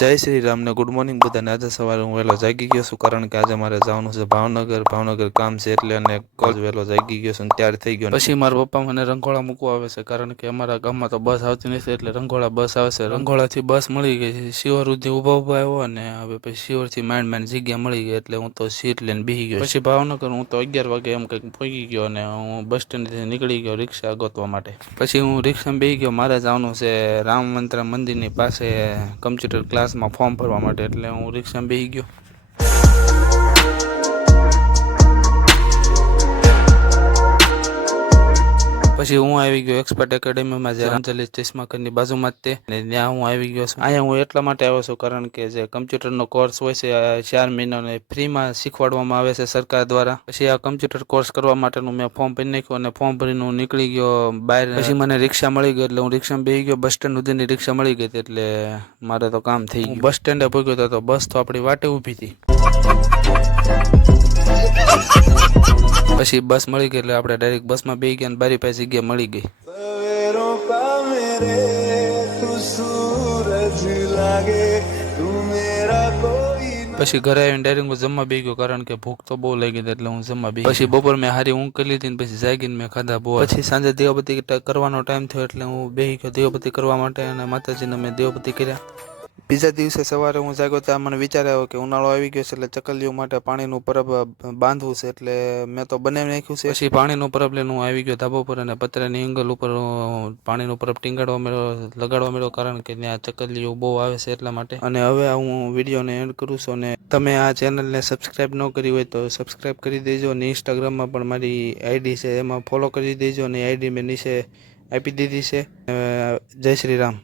જય શ્રી રામ ને good morning બધાને। આજે સવારે હું વહેલો જાગી ગયો છું, કારણ કે આજે મારે જવાનું છે ભાવનગર કામ છે એટલે, અને કોલેજ વહેલો જાગી ગયો છું, તૈયાર થઈ ગયો। પછી મારા પપ્પા મને રંઘોળા મૂકવા આવે છે, કારણ કે અમારા ગામમાં તો બસ આવતી નથી, એટલે રંઘોળા બસ આવે છે। રંઘોળાથી બસ મળી ગઈ છે, શિવર સુધી ઊભા આવ્યો, અને હવે પછી શિવરથી માંડ જગ્યા મળી ગઈ, એટલે હું તો સીટ લઈને બેસી ગયો। પછી ભાવનગર હું તો 11 વાગે એમ કંઈક પહોંચી ગયો, અને હું બસ સ્ટેન્ડથી નીકળી ગયો રિક્ષા ગોતવા માટે। પછી હું રિક્ષામાં બેસી ગયો, મારે જવાનું છે રામ મંદિરની પાસે કમ્પ્યુટર ક્લાસમાં ફોર્મ ભરવા માટે, એટલે હું રિક્ષામાં બેસી ગયો। પછી હું આવી ગયો એક્સપર્ટ એકેડેમીમાં, જે અંજલિ ચશ્મા ઘરની બાજુમાં જ તે, ને ત્યાં હું આવી ગયો છું। અહીંયા હું એટલા માટે આવ્યો છું, કારણ કે જે કમ્પ્યુટરનો કોર્સ હોય છે 4 મહિનાનો ફ્રીમાં શીખવાડવામાં આવે છે સરકાર દ્વારા। પછી આ કમ્પ્યુટર કોર્સ કરવા માટેનું મેં ફોર્મ ભરી નાખ્યું, અને ફોર્મ ભરીને હું નીકળી ગયો બહાર। પછી મને રિક્ષા મળી ગઈ, એટલે હું રિક્ષામાં બેસી ગયો। બસ સ્ટેન્ડ સુધીની રિક્ષા મળી ગઈ, એટલે મારે તો કામ થઈ ગયું। બસ સ્ટેન્ડે પહોંચ્યો તો બસ તો આપણી વાટે ઊભી હતી। પછી બસ મળી ગઈ, એટલે આપણે ડાયરેક્ટ બસમાં બેસી ગયા, અને બારી પાસે જગ્યા મળી ગઈ। પછી ઘરે આવીને ડાયરેક્ટ હું જમવા બેસી ગયો, કારણ કે ભૂખ તો બહુ લાગી હતી, એટલે હું જમવા બેસી ગયો। પછી બપોર મેં હારી ઊંઘ કરી લીધી, પછી જાગીને મેં ખાધા બહુ। પછી સાંજે દેવબત્તી કરવાનો ટાઈમ થયો, એટલે હું બેસી ગયો દેવબત્તી કરવા માટે, અને માતાજીને મેં દેવબત્તી કર્યા। બીજા દિવસે સવારે હું જાગ્યો ત્યાં મને વિચાર આવ્યો કે ઉનાળો આવી ગયો છે, એટલે ચકલીઓ માટે પાણીનું પરબ બાંધવું છે, એટલે મેં તો બનાવી નાખ્યું છે। પછી પાણીનું પરબ લઈને હું આવી ગયો ધાબા ઉપર, અને પતરાની એંગલ ઉપર પાણીનું પરબ ટીંગાડવા મળ્યો, લગાડવા મળ્યો, કારણ કે ત્યાં ચકલીઓ બહુ આવે છે એટલા માટે। અને હવે હું વિડીયોને એન્ડ કરું છું, અને તમે આ ચેનલને સબસ્ક્રાઈબ ન કરી હોય તો સબસ્ક્રાઈબ કરી દેજો, અને ઇન્સ્ટાગ્રામમાં પણ મારી આઈડી છે, એમાં ફોલો કરી દેજો, અને આઈડી મેં નીચે આપી દીધી છે। જય શ્રી રામ।